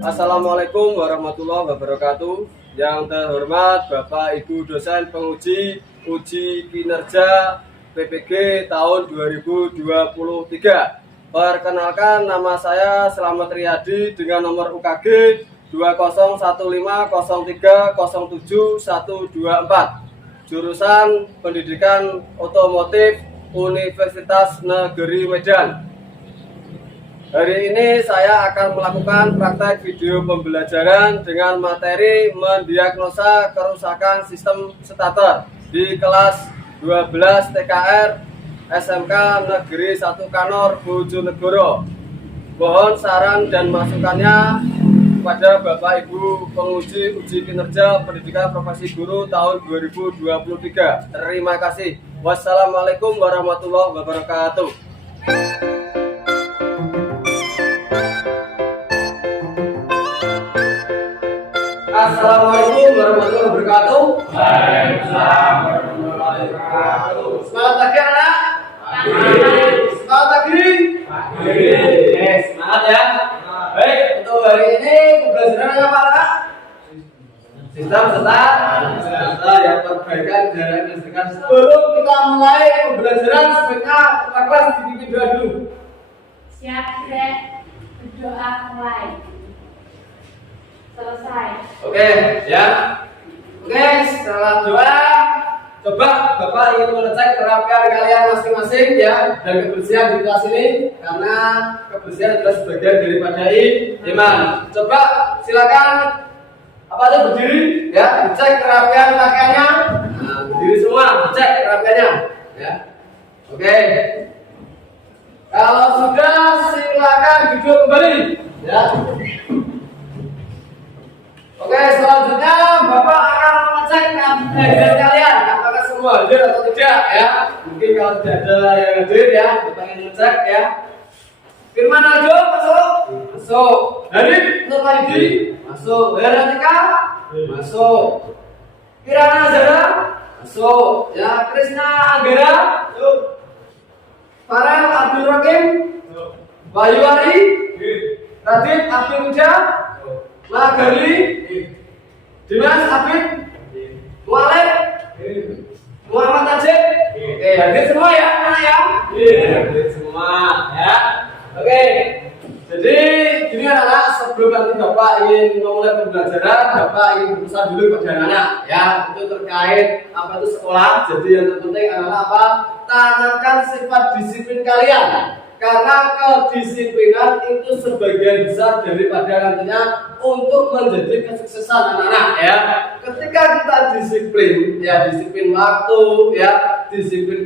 Assalamualaikum warahmatullahi wabarakatuh. Yang terhormat Bapak Ibu dosen penguji uji kinerja PPG tahun 2023. Perkenalkan, nama saya Slamet Riyadi dengan nomor UKG 201503077124. Jurusan Pendidikan Otomotif Universitas Negeri Medan. Hari ini saya akan melakukan praktek video pembelajaran dengan materi mendiagnosa kerusakan sistem starter di kelas 12 TKR SMK Negeri 1 Kanor Bojonegoro. Mohon saran dan masukannya kepada Bapak Ibu penguji uji kinerja pendidikan profesi guru tahun 2023. Terima kasih. Wassalamualaikum warahmatullahi wabarakatuh. Assalamualaikum warahmatullahi wabarakatuh. Waalaikumsalam warahmatullahi wabarakatuh. Semangat pagi anak. Semangat pagi. Semangat ya. Baik, untuk hari ini pembelajaran apa anak? Sistem serta yang perbaikan jalan listrik. Sebelum kita mulai pembelajaran, sebaiknya kita kelas dipimpin doa dulu. Siap, Greg. Berdoa mulai. Selesai. Oke, ya. Oke, setelah doa, coba Bapak ingin mengecek kerapian kalian masing-masing ya, dan kebersihan di kelas ini, karena kebersihan adalah sebagian daripada iman. Coba silakan apa itu berdiri ya, cek kerapian pakaiannya. Nah, berdiri semua, cek kerapiannya ya. Oke. Kalau sudah, silakan duduk kembali ya. Oke, selanjutnya Bapak akan mengecek hadir kalian, apakah semua hadir atau tidak ya. Mungkin kalau tidak ada yang hadir ya, Bapak ingin mengecek ya. Firman Aldo masuk? Masuk. Hanif Nurmaidi? Masuk. Heratika? Masuk. Kirana Zara? Masuk. Ya, Krisna Anggara? Masuk. Farel Abdul Rakim? Bayu Ali? Radit Abdul Muja? Magali, Dimas Abid, Mualek, Muhammad Tajib. Oke, hadir semua ya, anak ya? Hadir semua ya. Oke, jadi gini anak-anak, sebelum nanti Bapak ingin memulai pembelajaran, Bapak ingin berpesan dulu kepada anak-anak ya, itu terkait apa itu sekolah. Jadi yang terpenting anak-anak apa? Tanamkan sifat disiplin kalian. Karena kedisiplinan itu sebagian besar daripada nantinya untuk menjadi kesuksesan anak-anak ya. Ketika kita disiplin, ya disiplin waktu, ya disiplin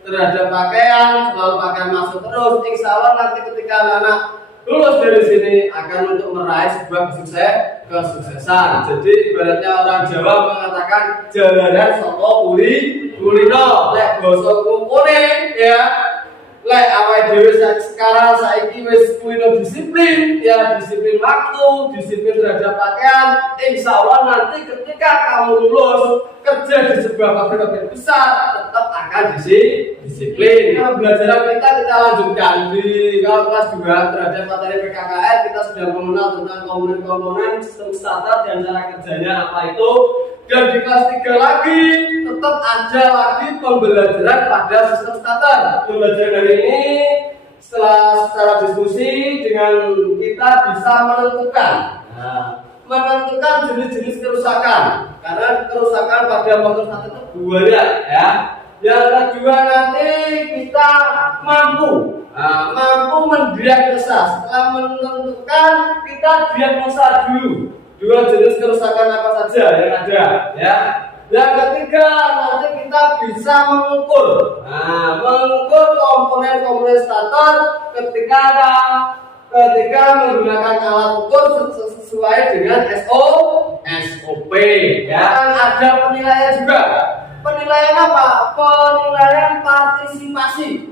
terhadap pakaian, selalu pakaian masuk terus, insya Allah nanti ketika anak-anak lulus dari sini akan untuk meraih sebuah kesuksesan. Jadi ibaratnya orang Jawa mengatakan jalanan soko kulino, lek basa kumpune ya. Lek awake dhewe sekarang saiki wis kulino disiplin, ya disiplin waktu, disiplin terhadap pakaian. Insya Allah nanti ketika kamu lulus kerja di sebuah pabrik besar tetap akan disiplin. Pembelajaran kita lanjutkan di kelas 2 terhadap materi PKKN. Kita sudah mengenal tentang komponen-komponen sistem starter dan cara kerjanya apa itu. Dan di kelas 3 lagi tetap ada lagi pembelajaran pada sistem starter. Pembelajaran hari ini setelah diskusi dengan kita bisa menentukan jenis-jenis kerusakan. Karena kerusakan pada motor starter itu banyak ya. Yang kedua nanti kita mampu mendiagnosa. Setelah menentukan kita diagnosa dulu. Dua jenis kerusakan apa saja yang ada ya. Yang ketiga nanti kita bisa mengukur komponen starter ketika menggunakan alat ukur sesuai dengan SOP ya. Dan ada penilaian juga. Penilaian apa? Penilaian partisipasi.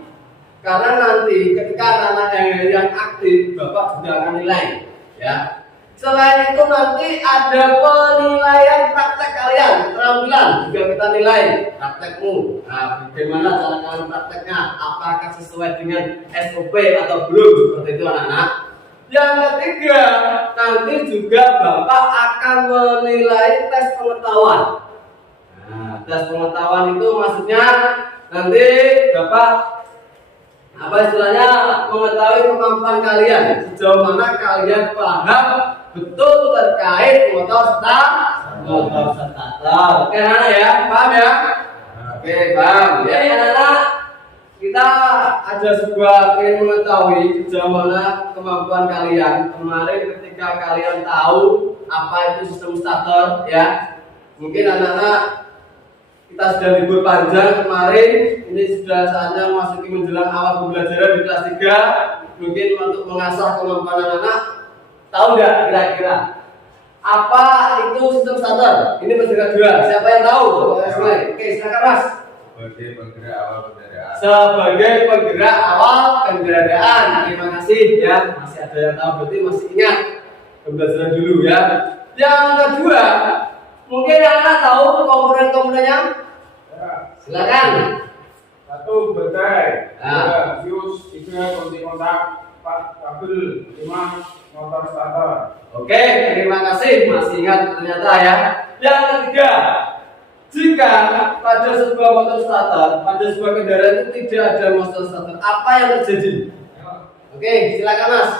Karena nanti ketika anak yang aktif Bapak juga akan nilai ya. Selain itu nanti ada penilaian praktek kalian, keterampilan juga kita nilai praktekmu. Nah, bagaimana cara kalian prakteknya? Apakah sesuai dengan SOP atau belum? Seperti itu anak-anak. Yang ketiga, nanti juga Bapak akan menilai tes pengetahuan. Nah, tes pengetahuan itu maksudnya nanti Bapak apa istilahnya mengetahui kemampuan kalian sejauh mana kalian paham betul terkait motor starter. Oke anak ya, paham ya? Oke paham ya anak. Kita ada sebuah ingin mengetahui sejauh mana kemampuan kalian kemarin ketika kalian tahu apa itu sistem starter ya. Mungkin anak-anak kita sudah libur panjang kemarin, ini sudah saatnya memasuki menjelang awal pembelajaran di kelas 3. Mungkin untuk mengasah kemampuan anak-anak, tahu nggak kira-kira apa itu sistem starter? Ini bergerak dua. Siapa yang tahu? Oke, silakan Mas. Sebagai penggerak awal kendaraan. Sebagai penggerak awal kendaraan. Terima kasih ya. Masih ada yang tahu, berarti masih ingat pembelajaran dulu ya. Yang kedua, mungkin anak tahu komponen-komponennya? Silakan. 1 baterai, Nah. 2 fuse, 3 kunci kontak, 4 kabel, 5 motor starter. Oke, terima kasih masih ingat ternyata ya. Yang ketiga, jika pada sebuah motor starter, pada sebuah kendaraan itu tidak ada motor starter, apa yang terjadi? Oke, silakan Mas.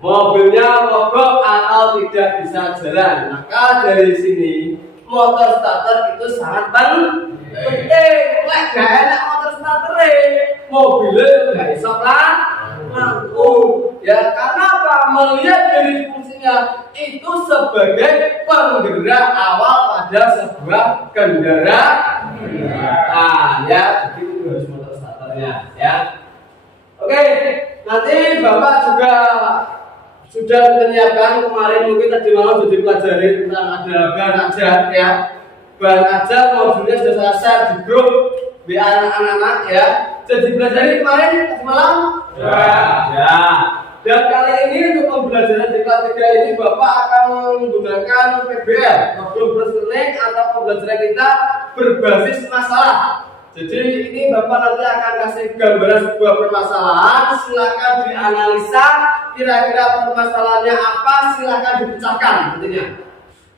Mobilnya mogok atau tidak bisa jalan. Maka dari sini motor starter itu sangat penting. Lek gak enak motor starter, mobilnya gak bisa laku. Ya karena apa? Melihat dari fungsinya itu sebagai penggerak awal pada sebuah kendaraan. Nah, ya jadi itu harus motor starternya ya. Oke, nanti Bapak juga sudah menyiapkan kemarin mungkin tadi malam sudah dipelajari tentang ada bahan ajar ya. Bahan ajar modulnya sudah saya share di grup WA anak-anak ya. Jadi pelajari kemarin tadi malam? Ya. Dan kali ini untuk pembelajaran di kelas 3 ini Bapak akan menggunakan PBL, problem learning atau pembelajaran kita berbasis masalah. Jadi ini Bapak nanti akan kasih gambaran sebuah permasalahan, silakan dianalisa kira-kira permasalahannya apa, silakan dipecahkan nantinya.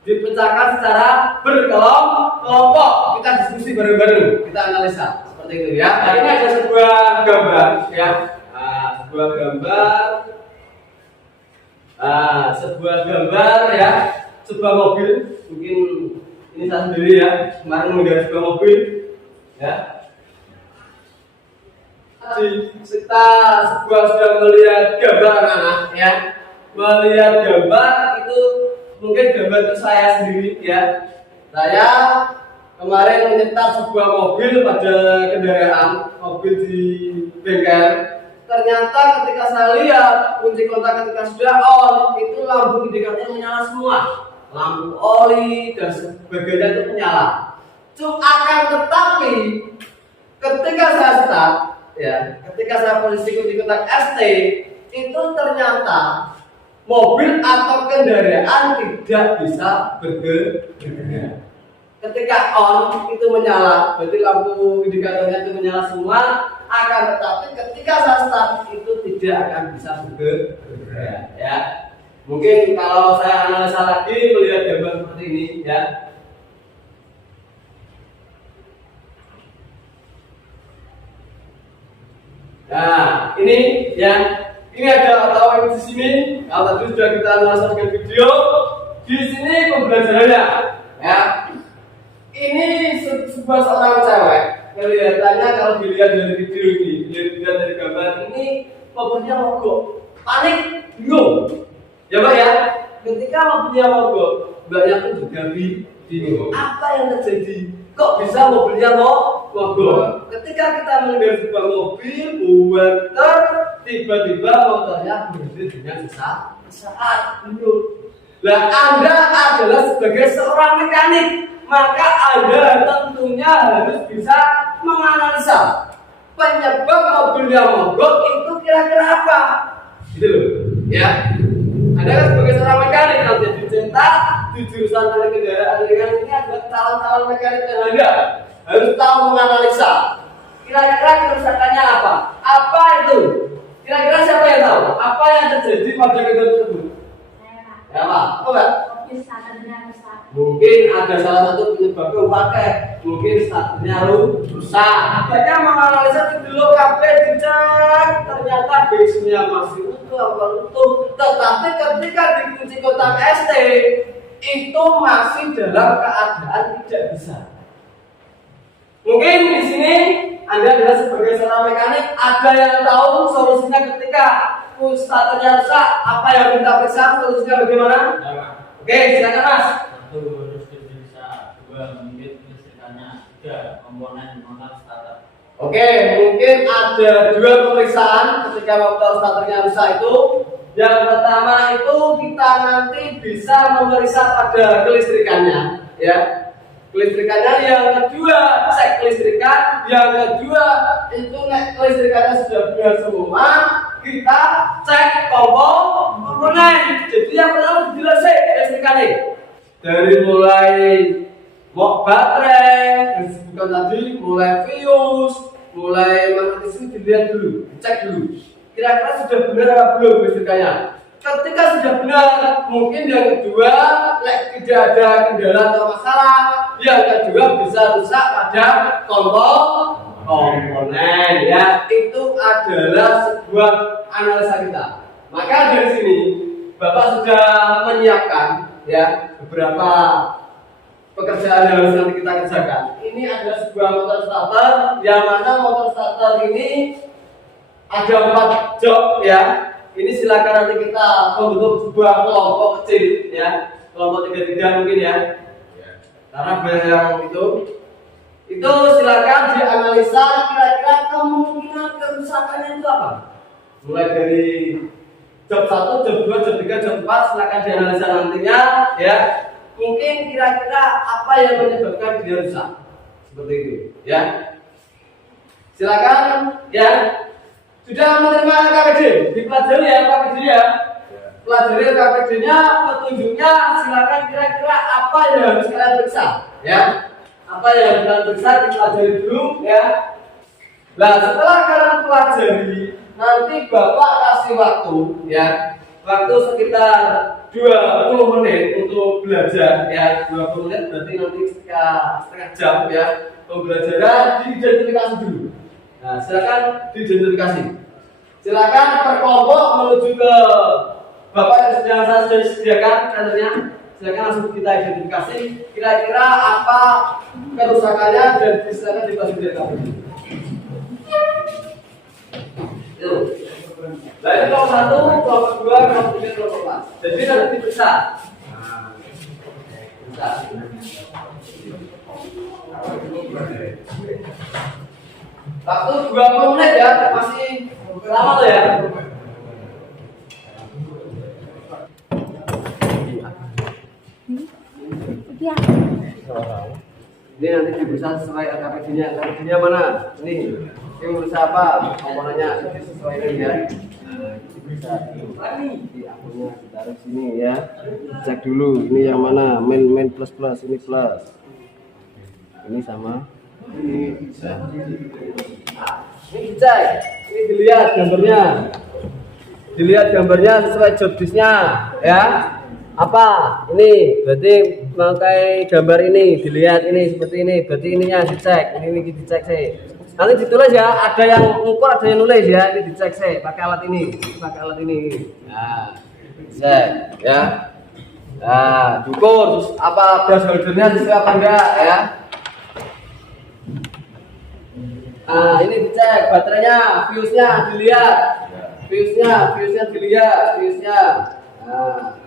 Dipecahkan secara berkelompok, kita diskusi bareng-bareng, kita analisa seperti itu ya. Nah, ini ada sebuah gambar ya, sebuah gambar ya, sebuah mobil. Mungkin ini saya sendiri ya, kemarin menggambar sebuah mobil ya. Kita sudah melihat gambar anak ya, melihat gambar itu mungkin gambar itu saya sendiri ya. Saya kemarin menyetar sebuah mobil pada kendaraan mobil di bengkel. Ternyata ketika saya lihat kunci kontak ketika sudah on itu lampu indikatornya menyala semua, lampu oli dan sebagainya itu menyala. Akan tetapi ketika saya start ya, ketika saya posisi kunci kontak ST itu ternyata mobil atau kendaraan tidak bisa bergerak. Ketika on itu menyala, berarti lampu indikatornya itu menyala semua. Akan tetapi ketika saya start itu tidak akan bisa bergerak. Ya, mungkin kalau saya analisa lagi melihat gambar seperti ini ya. Nah, ini ya. Ini ada atau di sini. Kalau tadi sudah kita analisa dengan video, di sini pembelajarannya ya. Ini sebuah seorang cewek. Kelihatannya kalau dilihat dari video ini, dilihat dari gambar ini, mobilnya mogok, panik, bingung. Ya Pak ya. Ketika mobilnya mogok, Mbaknya pun juga bingung. Apa yang terjadi? Kok bisa mobilnya mogok? Ketika kita mengendarai sebuah mobil, buanter, tiba-tiba motornya berhenti dengan sesaat bingung. Nah, Anda adalah sebagai seorang mekanik, maka Anda tentunya harus bisa menganalisa penyebab mobilnya mogok itu kira-kira apa. Gitu loh, ya. Anda kan sebagai seorang mekanik nanti dicetak di jurusan teknik kendaraan dengan ini adalah calon-calon mekanik yang Anda harus tahu menganalisa. Kira-kira kerusakannya apa? Apa itu? Kira-kira siapa yang tahu? yang terjadi pada kedua tersebut? Ya Pak, apa Pak? Mungkin starternya rusak. Mungkin ada salah satu penyebabnya pakai, mungkin starternya rusak. Akhirnya menganalisa dulu kabel dicek, ternyata base-nya masih utuh. Tetapi ketika dikunci kotak ST itu masih dalam keadaan tidak bisa. Mungkin di sini Anda adalah sebagai seorang mekanik, ada yang tahu solusinya ketika starternya rusak, apa yang kita periksa, solusinya bagaimana? Oke, silakan Mas. 1 harus diperiksa, 2 mungkin kelistrikannya, 3 komponen motor starter. Oke, mungkin ada 2 pemeriksaan ketika motor starternya rusak itu. Yang pertama itu kita nanti bisa memeriksa pada kelistrikannya, ya. Kelistrikannya, yang kedua cek kelistrikan, yang kedua itu nek kelistrikannya sudah benar semua, kita cek komponen. Jadi yang pertama dijelasin kelistrikannya dari mulai baterai, bukan tadi, mulai fuse, mulai magnetisme dilihat dulu, cek dulu. Kira-kira sudah benar atau belum kelistrikannya. Ketika sudah benar, mungkin yang kedua tidak ada kendala atau masalah. Yang kedua bisa rusak pada komponen, ya. Itu adalah sebuah analisa kita. Maka dari sini Bapak sudah menyiapkan, ya, beberapa pekerjaan yang harus nanti kita kerjakan. Ini adalah sebuah motor starter, yang mana motor starter ini ada 4 job, ya. Ini silakan nanti kita membentuk sebuah kelompok kecil, ya, kelompok 3-3 mungkin, ya, karena banyak yang itu silakan dianalisa kira-kira kemungkinan kerusakannya itu apa. Mulai dari job 1, job 2, job 3, job 4 silakan dianalisa nantinya, ya. Mungkin kira-kira apa yang menyebabkan dia rusak, seperti itu, ya. Silakan, ya. Sudah menerima KPD, dipelajari ya KPD, ya. Pelajari KPD-nya, petunjuknya, silakan kira-kira apa yang harus kalian periksa, ya. Apa yang harus kalian periksa dipelajari dulu, ya. Nah, setelah kalian pelajari, nanti Bapak kasih waktu, ya. Waktu sekitar 20 menit untuk belajar, ya. 20 menit berarti nanti setengah jam, ya. Pembelajaran diidentifikasi dulu. Nah, silakan diidentifikasi. Silakan berkelompok menuju ke Bapak yang saya sudah sediakan kadernya. Silakan langsung kita identifikasi kira-kira apa kerusakannya dan silakan diklasifikasi. Itu. Nah, itu kelompok 1, kelompok 2, kelompok 3, kelompok 4. Jadi nanti diperiksa. Bisa. Waktu 20 menit, ya, masih lama loh, ya. Ini nanti diperiksa sesuai KPD-nya. KPD-nya mana? Ini berusaha apa? Komponennya sesuai ini, ya. Diperiksa dulu. Di akunnya ditaruh sini, ya. Cek dulu. Ini yang mana? Main plus, ini plus. Ini sama. Ini bisa. Ini dicek. Ini dilihat gambarnya. Dilihat gambarnya sesuai job disk-nya, ya. Apa? Ini berarti memakai gambar ini, dilihat ini seperti ini, berarti ininya dicek. Ini dicek sih. Nanti ditulis, ya, ada yang ngukur, ada yang nulis, ya. Ini dicek sih, pakai alat ini, pakai alat ini. Nah, cek, ya. Nah, diukur terus apa brush holdernya sesuai apa enggak, ya. Nah, ini dicek baterainya, fuse-nya dilihat. Fuse-nya dilihat, fuse-nya. Nah,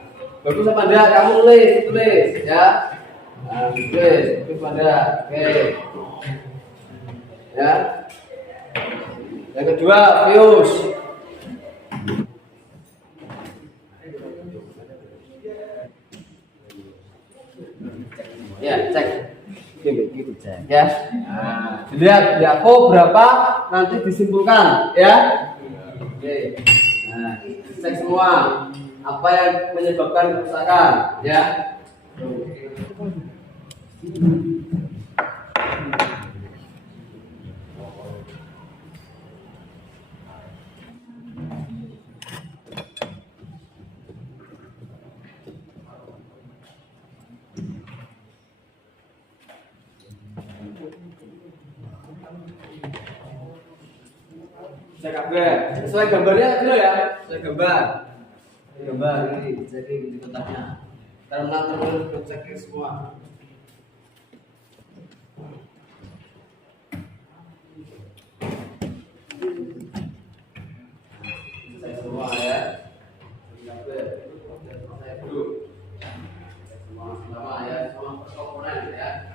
bagus apa enggak? Kamu tulis, ya. Nah, tulis, bagus apa enggak? Oke. Ya. Yang kedua, fuse. Ya, cek. Gitu cek, ya. Nah, dilihat diaku berapa, nanti disimpulkan, ya. Oke. Nah, cek semua apa yang menyebabkan kerusakan, ya. Bisa kabeh. Sesuai gambarnya dulu ya. Sesuai gambar. Gambar ini checking di kotaknya. Terminal checking semua. Saya semua ya. Kabeh. Saya dulu. Semua sama ya, semua komponen ya.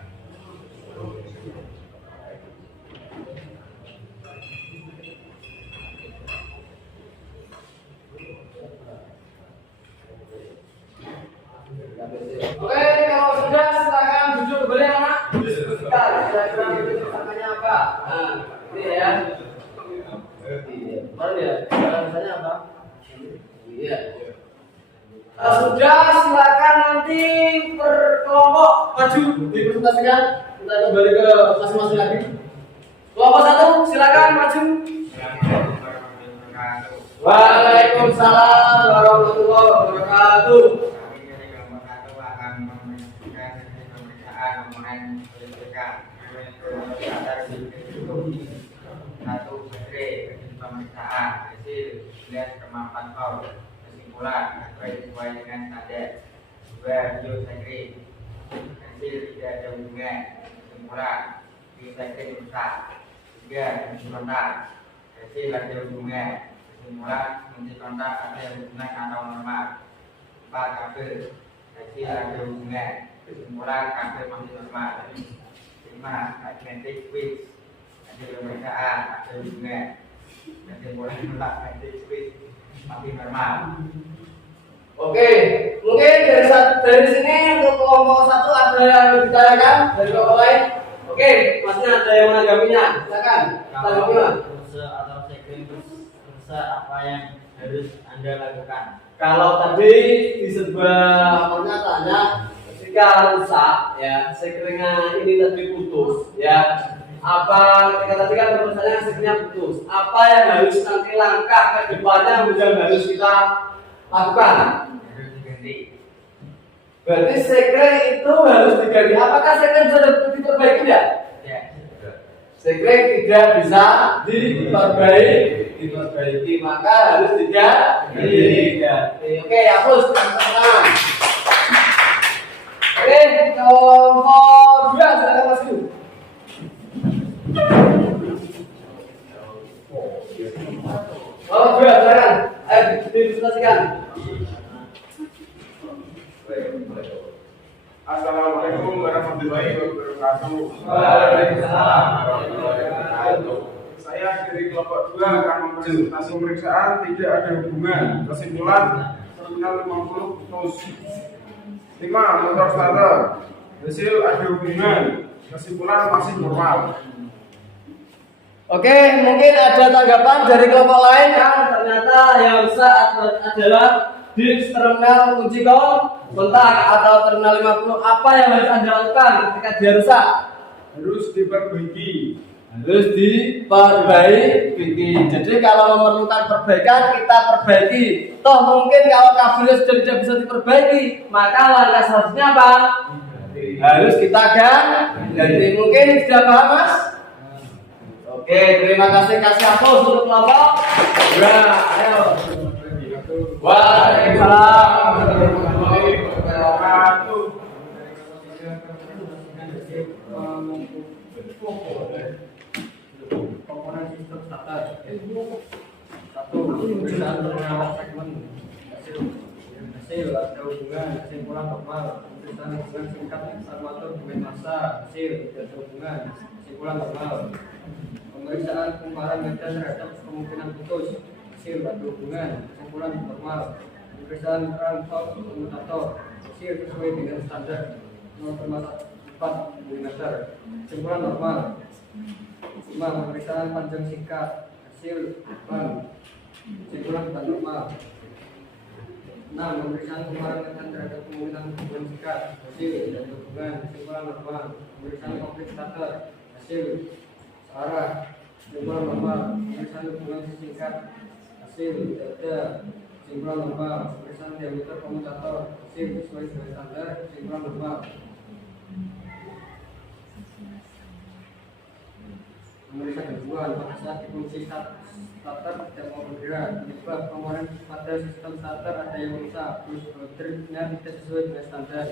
Oke, kalau sudah silakan duduk kembali anak. Kira-kira namanya apa? Nah, ini ya. Mana ya? Misalnya apa? Iya. Kalau sudah silakan nanti berkelompok maju dipresentasikan. Kita kembali ke masing-masing lagi. Kelompok 1 silakan maju. Waalaikumsalam warahmatullahi wabarakatuh. Satu pemeriksaan hasil lihat kemampuan kau kesimpulan sesuai dengan standar. Dua biosegri hasil tidak ada hubungan kesimpulan biosegri rusak. Tiga kunci kontak hasil ada hubungan kesimpulan kunci kontak ada hubungan atau normal. Empat kabel hasil ada hubungan kesimpulan kabel masih normal. 5. Magnetic switch hasil pemeriksaan ada hubungan kesimpulan magnetic switch masih normal. Oke, mungkin dari sini untuk kelompok 1 ada yang ditanyakan dari kelompok lain. Oke, masnya ada yang menanggapinya. Silakan. Tanggapinya. Kurse atau segmen kurse apa yang harus Anda lakukan? Kalau tadi di sebuah pernyataannya ketika rusak ya, sekringnya ini tadi putus ya. Apa ketika tadi kan misalnya sekringnya putus, apa yang harus nanti langkah ke depannya yang harus kita lakukan? Harus diganti. Berarti sekring itu harus diganti. Apakah sekring bisa diperbaiki tidak? Ya. Sekring tidak bisa diperbaiki, maka harus diganti. Oke, hapus tangan. Oke, kelompok 2 silakan masuk. Kelompok 2 silakan. Ayo dipresentasikan. Assalamualaikum warahmatullahi wabarakatuh. Waalaikumsalam warahmatullahi wabarakatuh. Saya dari kelompok 2 akan mempresentasi pemeriksaan tidak ada hubungan. Kesimpulan terminal 50 putus. 5. Motor starter hasil ada hubungan. Kesimpulan masih normal. Oke, mungkin ada tanggapan dari kelompok lain yang ternyata yang rusak adalah di terminal kunci kontak atau terminal 50. Apa yang harus Anda lakukan ketika dia rusak? Harus diperbaiki. Harus diperbaiki. Jadi kalau memerlukan perbaikan kita perbaiki. Toh mungkin kalau kabelnya sudah tidak bisa diperbaiki, maka langkah selanjutnya apa? Harus kita ganti. Mungkin sudah paham, Mas? Oke, terima kasih. Kasih hapus untuk kelompok. Ayo. Waalaikumsalam warahmatullahi wabarakatuh. Komponen sistem starter. 1. Pemeriksaan terminal segmen hasil ada hubungan kesimpulan normal. Pemeriksaan hubungan singkat armatur dengan massa hasil tidak ada hubungan kesimpulan normal. Pemeriksaan kumparan medan terhadap kemungkinan putus hasil ada hubungan kesimpulan normal. Pemeriksaan rangkap komutator hasil sesuai dengan standar 0,4 mm kesimpulan normal. 5. Pemeriksaan panjang singkat hasil kesimpulan bukan normal. 6. Pemeriksaan kumparan medan terhadap kemungkinan hubungan singkat hasil tidak ada hubungan kesimpulan normal. Pemeriksaan konflik starter hasil arah kesimpulan normal. Pemeriksaan hubungan singkat hasil tidak ada kesimpulan normal. Pemeriksaan diameter komutator hasil sesuai dengan standar kesimpulan normal. 6. pemeriksaan gangguan pada saat dikunci starter tidak mau bergerak. Penyebab komponen pada sistem starter ada yang rusak, terus baterainya tidak sesuai dengan standar.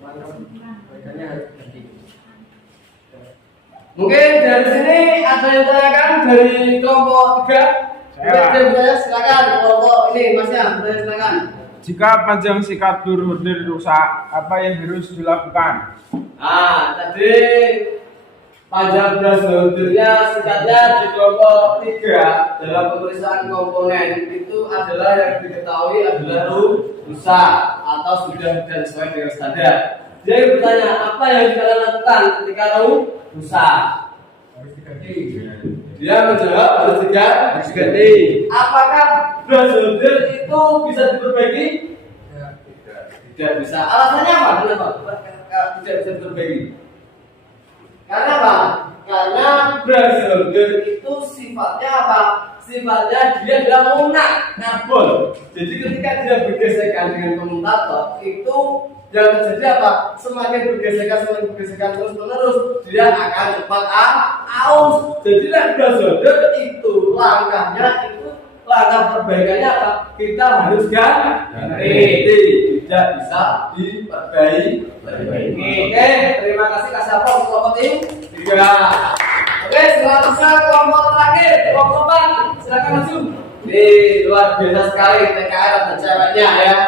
Maka perbaikannya harus diganti. Mungkin dari sini ada yang tanyakan dari kelompok 3. Saya silakan kelompok ini Mas ya, silakan. Jika panjang sikat blur holder rusak, apa yang harus dilakukan? Tadi panjang brush holdernya sikatnya di kelompok 3 dalam pemeriksaan komponen itu adalah yang diketahui adalah rusak atau sudah tidak sesuai dengan standar. Dia bertanya apa yang kalian lakukan ketika rusak? Harus diganti. Dia menjawab harus diganti. Apakah brush holder itu bisa diperbaiki? Tidak bisa. Alasannya apa? Kenapa tidak bisa diperbaiki? Karena apa? Karena brush holder itu sifatnya apa? Sifatnya dia adalah lunak, karbon. Jadi ketika dia bergesekan dengan komutator itu yang terjadi apa? Semakin bergesekan terus menerus, dia akan cepat aus. Jadi brush holder itu langkah perbaikannya apa? Kita harus ganti. Tidak bisa diperbaiki. Oke, terima kasih Kak Syafar untuk kelompok ini. 3. Oke, selanjutnya kelompok terakhir, kelompok 4. Silakan maju. Luar biasa sekali TKR dan ceweknya ya.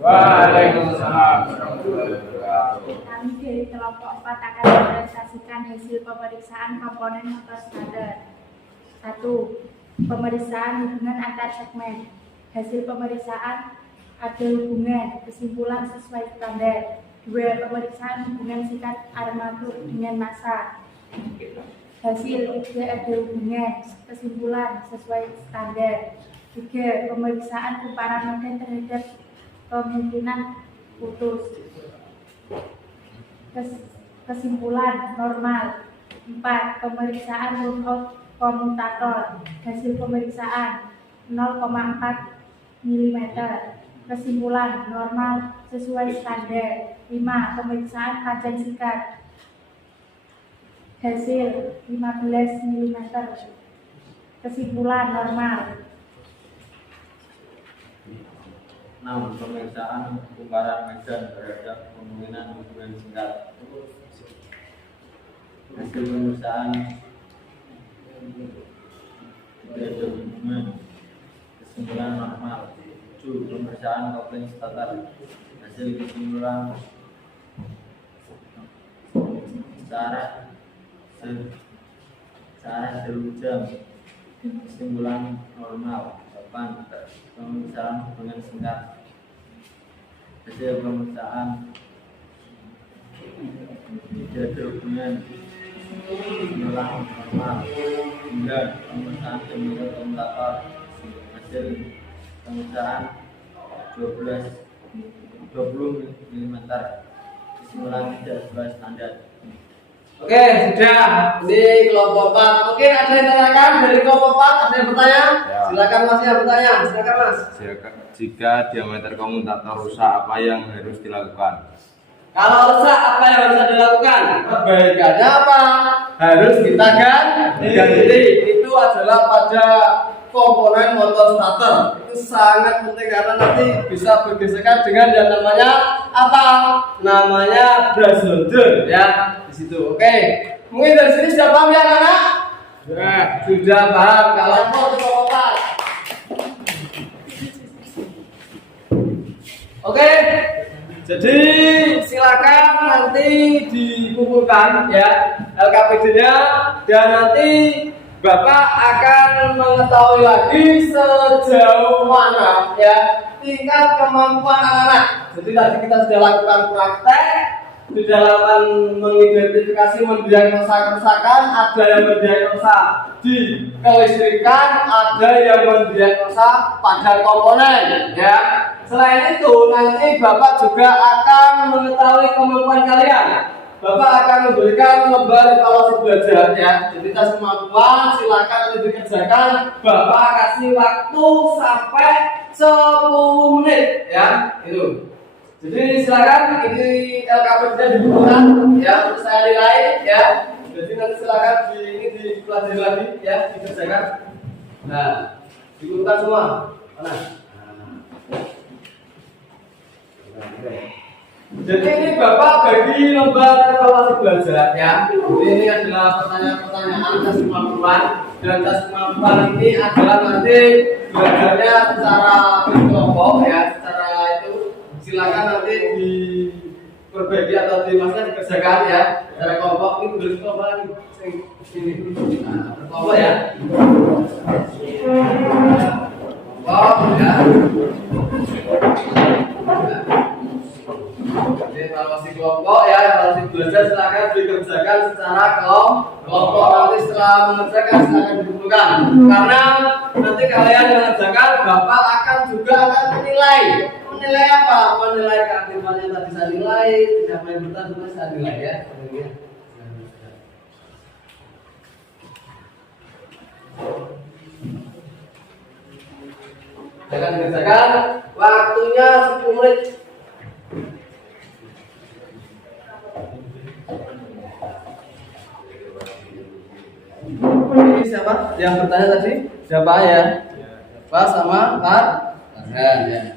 Waalaikumsalam warahmatullahi wabarakatuh. Kami dari kelompok 4 akan merealisasikan hasil pemeriksaan komponen motor standar. 1. Pemeriksaan hubungan antar segmen. Hasil pemeriksaan ada hubungan kesimpulan sesuai standar. 2. Pemeriksaan hubungan sikat armatur dengan massa. Hasil tidak ada hubungan kesimpulan sesuai standar. 3. Pemeriksaan kumparan medan terhadap kemungkinan putus. Kesimpulan normal. 4. Pemeriksaan runout komutator. Hasil pemeriksaan 0,4 mm. Kesimpulan normal sesuai standar. 5. Pemeriksaan panjang sikat. Hasil 15 mm. Kesimpulan normal. 6. Pemeriksaan kumparan medan terhadap kemungkinan hubungan singkat. Hasil pemeriksaan tidak ada hubungan, kesimpulan normal. 7. Pemeriksaan kopling starter. Hasil kesimpulan searah jam. Kesimpulan normal. 8. Pemeriksaan hubungan singkat. Hasil pemeriksaan tidak ada hubungan, kesimpulan normal. 9. Pemeriksaan terminal komutator. Hasil pemeriksaan 20 mm. Kesimpulan tidak sesuai standar. Oke, sudah. Ini kelompok 4. Mungkin ada yang tanyakan dari kelompok 4? Ada yang bertanya? Ya. Silakan Mas yang bertanya. Silakan Mas. Jika diameter komutator rusak, apa yang harus dilakukan? Kalau rusak apa yang harus dilakukan? Perbaikannya apa? Harus kita ganti. Itu adalah pada komponen motor starter. Itu sangat penting karena nanti bisa bergesekan dengan yang namanya apa? Namanya brush holder ya di situ. Oke. Mungkin dari sini sudah paham ya anak-anak? Sudah paham. Kalau mau coba. Oke. Jadi silakan nanti dikumpulkan ya LKPD-nya dan nanti Bapak akan mengetahui lagi sejauh mana ya tingkat kemampuan anak-anak. Jadi tadi kita sudah lakukan praktek, sudah lakukan mengidentifikasi, mendiagnosa kerusakan, ada yang mendiagnosa di kelistrikan, ada yang mendiagnosa pada komponen ya. Selain itu nanti Bapak juga akan mengetahui kemampuan kalian. Bapak akan memberikan lembar evaluasi belajar ya. Jadi tes kemampuan silakan nanti dikerjakan. Bapak kasih waktu sampai 10 menit ya. Itu. Jadi silakan ini LKPD dibutuhkan ya untuk saya nilai ya. Jadi nanti silakan ini dipelajari lagi ya, dikerjakan. Nah, dibutuhkan semua. Mana? Jadi ini Bapak bagi lembar evaluasi belajar ya. Jadi ini adalah pertanyaan-pertanyaan tes kemampuan, dan tes kemampuan ini adalah nanti belajarnya secara kelompok ya, secara itu silakan nanti diperbaiki atau dikerjakan ya secara kelompok. Ini tulis kelompok lagi sini kelompok ya. Kelompok ya. Jadi evaluasi kelompok ya, evaluasi belajar silakan dikerjakan secara kelompok. Nanti setelah mengerjakan silakan dikumpulkan. Karena nanti kalian mengerjakan, Bapak akan menilai. Menilai apa? Menilai keaktifannya tadi saya nilai, tidak main bertahan saya nilai ya. Jangan dikerjakan, waktunya 10 menit. Ini siapa yang bertanya tadi? Siapa ya? Pak sama Pak? Ya.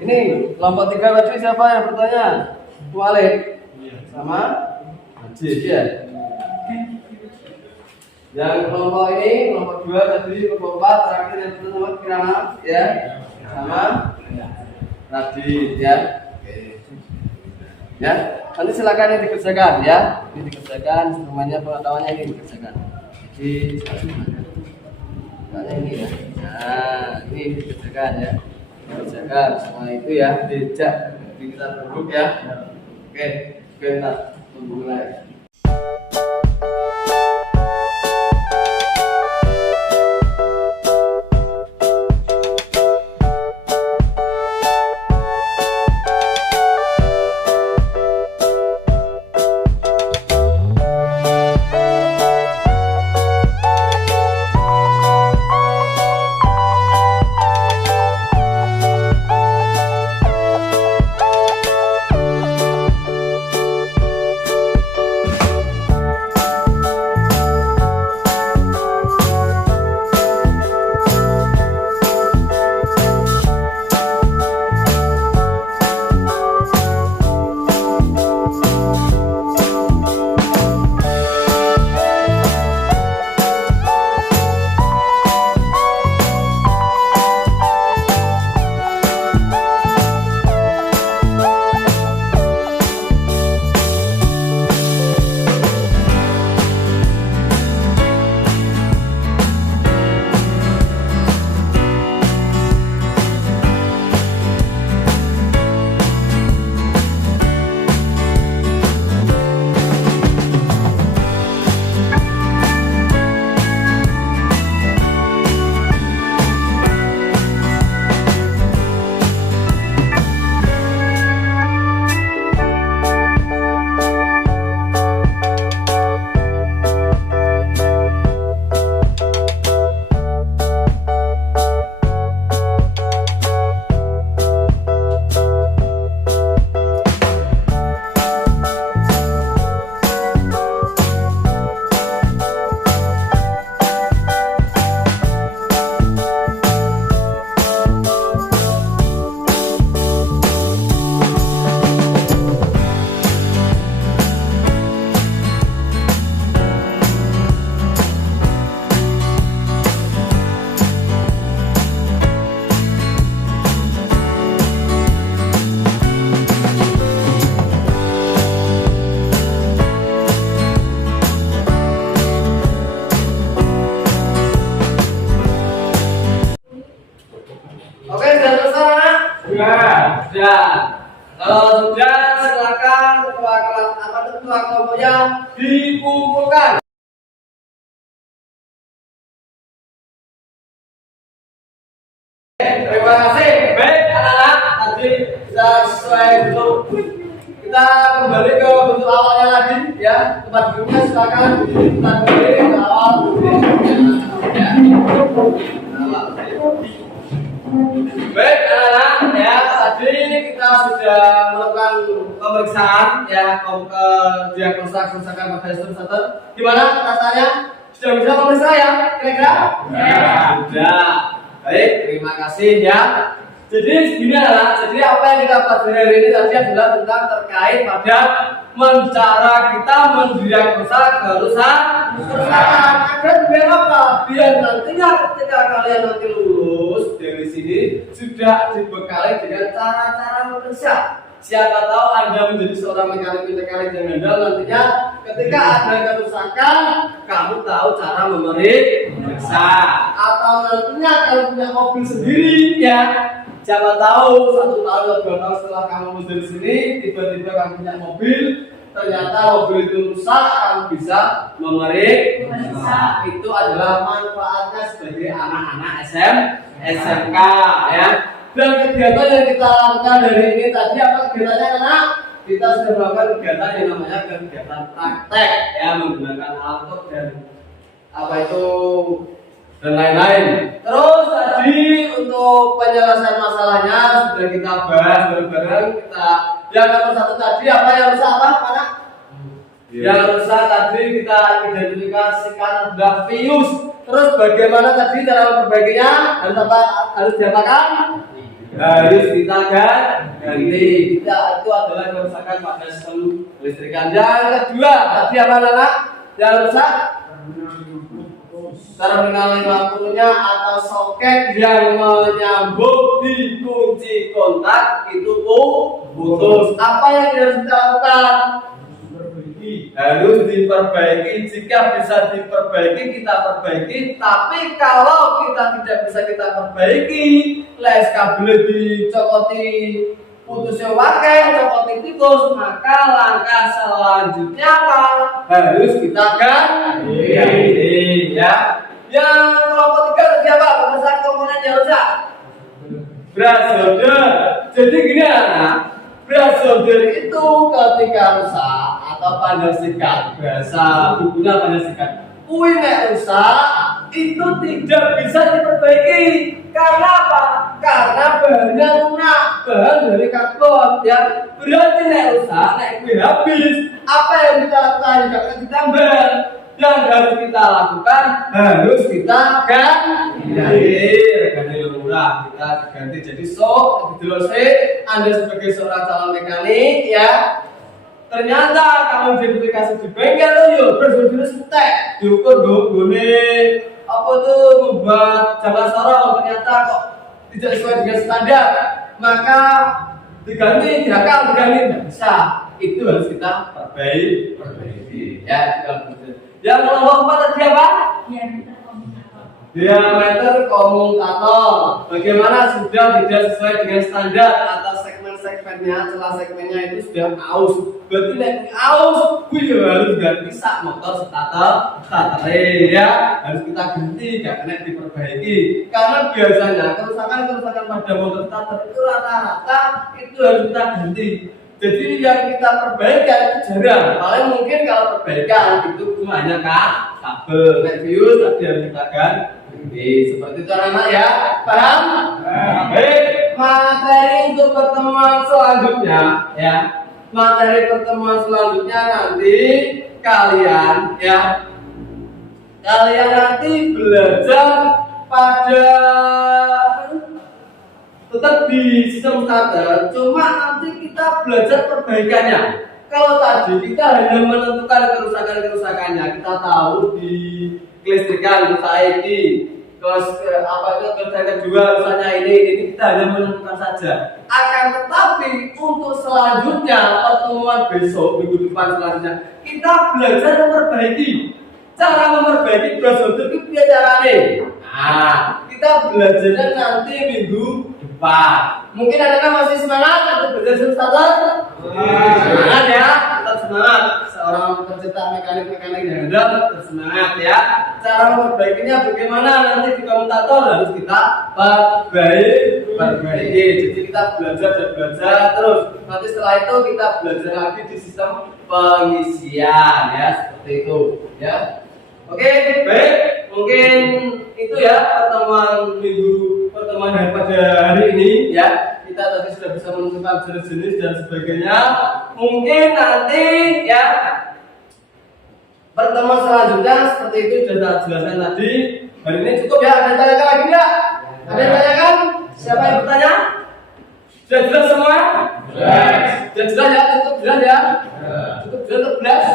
Ini kelompok 3 tadi siapa yang bertanya? Walid sama Najib ya. Yang kelompok ini, kelompok 2 tadi, kelompok 4 terakhir yang bertanya Kirana ya, sama Radit ya. Ya, nanti silakan ini dikerjakan ya. Ini dikerjakan, semuanya pengetahuannya ini dikerjakan. Jadi ini ya. Nah, ini dikerjakan ya. Dikerjakan semua itu ya, dijak kita duduk ya. Oke, kita tunggu lagi. Kalau sudah silakan ketua kelas ketua kelompoknya dikumpulkan. Terima kasih. Baik anak-anak, tadi kita sesuai bentuk. Kita kembali ke bentuk awalnya lagi ya. Tempat duduknya silakan kita kembali ke awal. Ya. Baik anak-anak ya. tadi kita sudah melakukan pemeriksaan ya ke diagnosa kerusakan pada instrumen. Gimana rasanya? Sudah bisa memeriksa ya? Kira-kira? Ya. Sudah. Baik, terima kasih ya. Jadi sebenarnya, jadi apa yang kita pelajari hari ini tadi adalah tentang terkait pada cara kita mendiagnosa kerusakan. Agar biar apa? Biar nantinya ketika kalian nanti lulus dari sini sudah dibekali dengan cara-cara memeriksa. Siapa tahu Anda menjadi seorang mekanik yang handal nantinya ketika ada kerusakan kamu tahu cara memeriksa. Atau nantinya kalau punya mobil sendiri ya. Siapa tahu 1 tahun atau 2 tahun setelah kamu lulus dari sini, tiba-tiba kamu punya mobil, ternyata mobil itu rusak, kamu bisa memeriksa. Itu adalah manfaatnya sebagai anak-anak SMK ya. Dan kegiatan yang kita lakukan hari ini tadi apa kegiatannya anak? Kita sudah melakukan kegiatan yang namanya kegiatan praktek ya, menggunakan alat dan apa itu dan lain-lain. Terus tadi untuk penyelesaian masalahnya sudah kita bahas bareng-bareng. Yang nomor 1 tadi apa yang rusak apa mana? Yang rusak tadi kita identifikasikan adalah fuse. Terus bagaimana tadi cara memperbaikinya? Harus diapakan? Harus kita ganti. Kita itu adalah kerusakan pada sistem listrikan. Yang kedua tadi apa anak? Yang rusak terminal 50-nya atau soket yang menyambung di kunci kontak itu putus. Apa yang harus kita lakukan? Harus diperbaiki. Jika bisa diperbaiki kita perbaiki. Tapi kalau kita tidak bisa kita perbaiki, les kabel dicokoti putusnya wakai, cokoti tikus, maka langkah selanjutnya apa? Harus kita ganti ya. Yang kelompok 3 tadi apa? Pemesan komponen yang rusak. Brush solder. Jadi gini anak, brush solder itu ketika rusak atau pandai sikat, bahasa bukunya pandai sikat. Nek rusak itu tidak bisa diperbaiki. Karena apa? Karena bahannya lunak, bahan dari karbon ya. Berarti nek rusak, nek kue habis. Apa yang kita lakukan? Tidak akan ditambah. Yang harus kita lakukan harus kita ganti. Ganti yang murah kita ganti. Jadi gitu Anda sebagai seorang calon mekanik ya. Ternyata kamu identifikasi di bengkel yo bersudut stek diukur gone apa tuh membuat jangka sorong ternyata kok tidak sesuai dengan standar, maka diganti tidak bisa. Itu harus kita perbaiki ya. Yang nomor 4 tadi apa? Diameter komutator. Bagaimana sudah tidak sesuai dengan standar atau segmennya, celah segmennya itu sudah aus. Berarti nek aus, harus ganti sak motor starter ya. Harus kita ganti, gak kena diperbaiki. Karena biasanya kerusakan pada motor starter itu rata-rata itu harus kita ganti. Jadi yang kita perbaikan itu jarang. Paling mungkin kalau perbaikan itu cuma hanya kabel, fuse tadi harus kita ganti. Seperti itu anak ya, paham? Baik, materi untuk pertemuan selanjutnya ya. Materi pertemuan selanjutnya nanti kalian nanti belajar pada tetap di sistem starter, cuma nanti kita belajar perbaikannya. Kalau tadi kita hanya menentukan kerusakannya, kita tahu di kelistrikan rusak ini, terus apa itu kerusakan kedua rusaknya ini kita hanya menentukan saja. Akan tetapi untuk selanjutnya pertemuan besok minggu depan selanjutnya kita belajar memperbaiki. Cara memperbaiki brush solder itu caranya. Nah, kita belajarnya nanti minggu depan. Mungkin anak-anak masih semangat untuk belajar starter? Semangat ya, tetap semangat. Seorang pecinta mekanik yang handal, tetap semangat ya. Cara memperbaikinya bagaimana nanti di komutator harus kita perbaiki. Jadi kita belajar terus. Nanti setelah itu kita belajar lagi di sistem pengisian ya, seperti itu ya. Oke, baik. Mungkin itu ya pertemuan daripada hari ini ya. Kita kita tadi sudah bisa menentukan jenis-jenis dan sebagainya. Mungkin nanti ya pertemuan selanjutnya seperti itu sudah saya jelaskan tadi. Hari ini cukup ya. Ada yang tanyakan lagi enggak? Ada yang tanyakan? Siapa yang bertanya? Sudah jelas semua? Sudah jelas ya? Cukup jelas ya? Cukup jelas?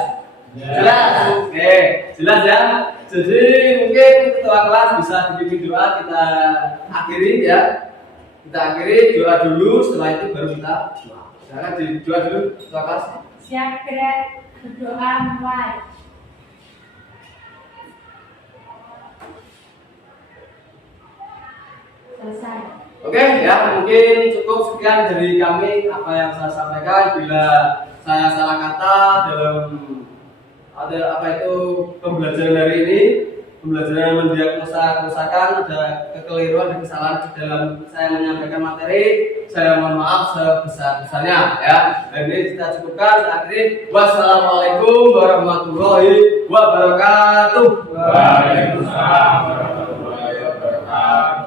Jelas. Oke, jelas ya. Jadi mungkin setelah kelas bisa dibimbing doa, kita akhiri ya. Kita akhiri doa dulu, setelah itu baru kita doa. Jangan di doa dulu setelah kelas. Siap gerak berdoa mulai. Selesai. Oke ya, mungkin cukup sekian dari kami apa yang saya sampaikan. Bila saya salah kata dalam ada apa itu pembelajaran hari ini, pembelajaran mendiagnosa kerusakan, ada kekeliruan dan kesalahan di dalam saya menyampaikan materi, saya mohon maaf sebesar-besarnya ya. Dan ini kita cukupkan. Akhirnya wassalamualaikum warahmatullahi wabarakatuh. Waalaikumsalam warahmatullahi wabarakatuh.